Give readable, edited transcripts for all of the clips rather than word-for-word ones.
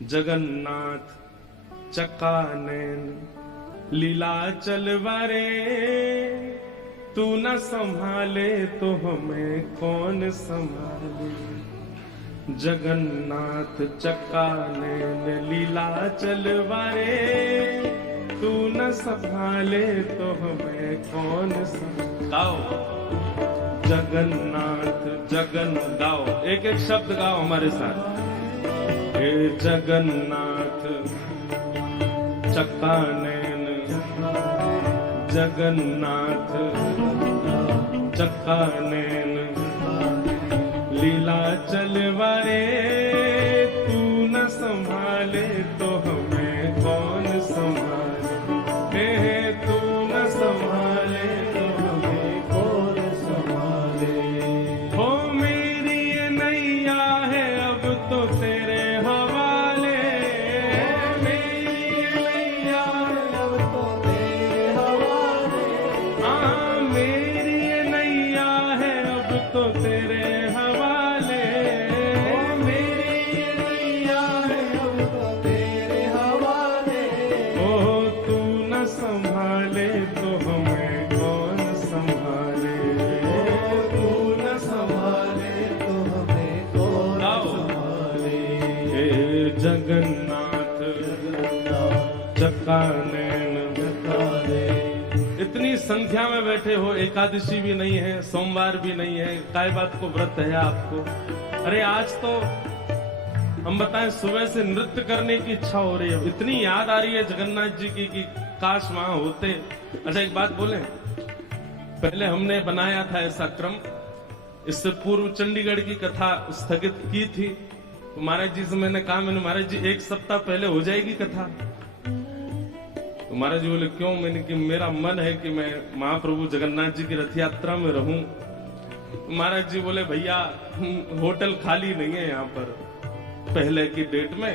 जगन्नाथ चकानैन लीला चलवारे, तू न संभाले तो हमें कौन संभाले। जगन्नाथ चकानैन लीला चलवारे, तू न संभाले तो हमें कौन संभाले। गाओ जगन्नाथ जगन, गाओ एक एक शब्द गाओ हमारे साथ। हे जगन्नाथ चकानैन, जगन्नाथ चकानैन लीला चलवारे, तू न संभाले तो हमें कौन संभाले। हे तू न संभाले तो हमें कौन संभाले। हो मेरी ये नैया है अब तो तेरे हवाले, मेरी ये नैया है अब तो तेरे हवाले। हाँ मेरी ये नैया है अब तो तेरे हवाले, मेरी ये नैया है अब तो तेरे हवाले। ओ तू न संभाले तो हमें कौन संभाले। ओ तू न संभाले तो हमें कौन संभाले। हे जगन्नाथ चकानैन, इतनी संख्या में बैठे हो, एकादशी भी नहीं है, सोमवार भी नहीं है, काय बात को व्रत है आपको। अरे आज तो हम बताएं सुबह से नृत्य करने की इच्छा हो रही है, इतनी याद आ रही है जगन्नाथ जी की कि काश वहां होते। अच्छा एक बात बोले, पहले हमने बनाया था ऐसा क्रम, इससे पूर्व चंडीगढ़ की कथा स्थगित की थी, तो महाराज जी से मैंने कहा, मैंने महाराज जी एक सप्ताह पहले हो जाएगी कथा। तो महाराज जी बोले क्यों? मैंने कि मेरा मन है कि मैं महाप्रभु जगन्नाथ जी की रथ यात्रा में रहूं। तो महाराज जी बोले भैया होटल खाली नहीं है यहाँ पर पहले की डेट में,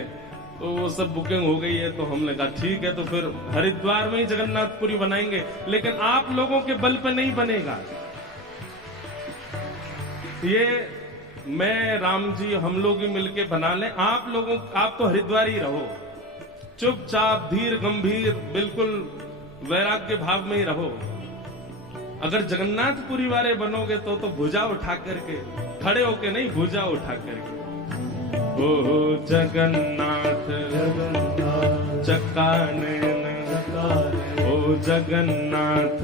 तो वो सब बुकिंग हो गई है। तो हमने कहा ठीक है, तो फिर हरिद्वार में ही जगन्नाथपुरी बनाएंगे, लेकिन आप लोगों के बल पे नहीं बनेगा ये। मैं राम जी हम लोग ही मिलके बना लें, आप लोगों, आप तो हरिद्वार ही रहो, चुपचाप धीर गंभीर बिल्कुल वैराग्य भाव में ही रहो। अगर जगन्नाथपुरी वाले बनोगे तो भुजा उठा करके, खड़े होके नहीं, भुजा उठा करके। ओ जगन्नाथ चकानैन, ओ जगन्नाथ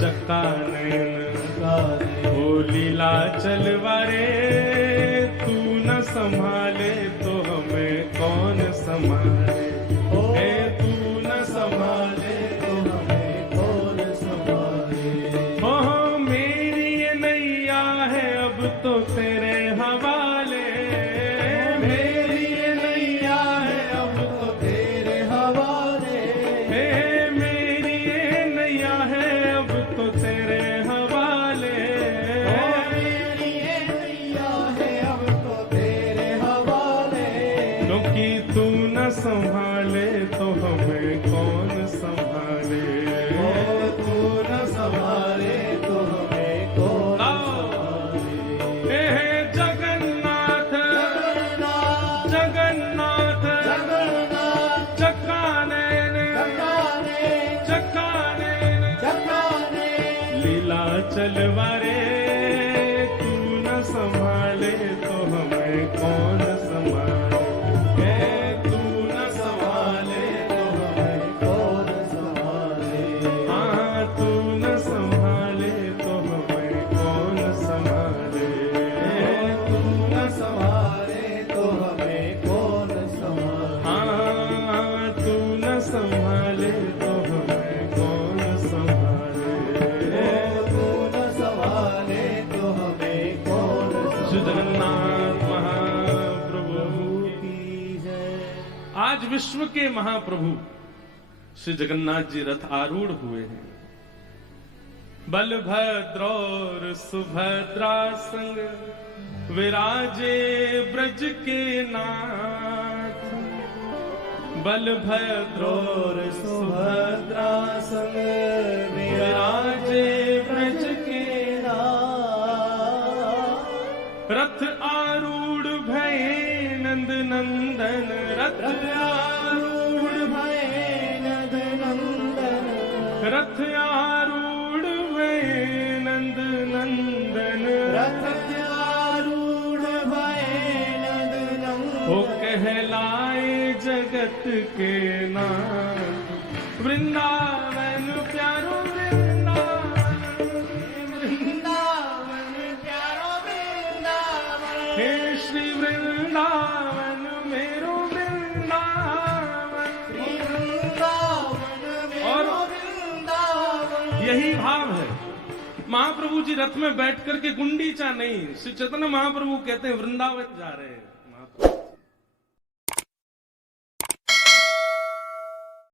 चकानैन, ओ लीला चलवारे, तू न संभाले तो हमें कौन संभाले। हे तू न संभाले तो हमें कौन संभाले। हो मेरी ये नैया है अब तो तेरे हवाले, मेरी ये नैया है अब तो तेरे हवाले। हे मेरी ये नैया है अब तो तेरे हवाले, मेरी ये नैया है अब तो तेरे हवाले। क्योंकि तू न संभाले तो हमें कौन संभाले। तू न संभाले तो हमें कौन संभाले। हे जगन्नाथ जगन्नाथ चकानैन, चकानैन लीला चलवारे, तू न संभाले तो हमें कौन संभाले। हे तू न संभाले तो हमें कौन संभाले। हाँ तू न संभाले तो हमें कौन संभाले। हे तू न संभाले तो हमें कौन संभाले। हाँ तू न संभाले तो हमें कौन संभाले। हे तू न संभाले तो हमें कौन संभाले। श्री जगन्नाथ महाप्रभु की जय। आज विश्व के महाप्रभु श्री जगन्नाथ जी रथ आरूढ़ हुए हैं। बलभद्र और सुभद्रा संग विराजे ब्रज के नाथ। बलभद्र और सुभद्रा संग विराजे ब्रज के नाथ। रथ आरूढ़ भये नंद नंदन रथ आरूढ़ भये नंद नंदन रथ आरूढ़ भये नंद नंदन रथ आरूढ़ भये नंद नंदन वो कहलाए जगत के नाथ वृंदावन प्यारो वृंदावन प्यारो वृंदावन हे श्री वृंदावन मेरो वृंदावन वृंदावन मेरो वृंदावन। यही भाव है। महाप्रभु जी रथ में बैठ करके गुंडीचा नहीं, श्री चैतन्य महाप्रभु कहते हैं वृंदावन जा रहे हैं।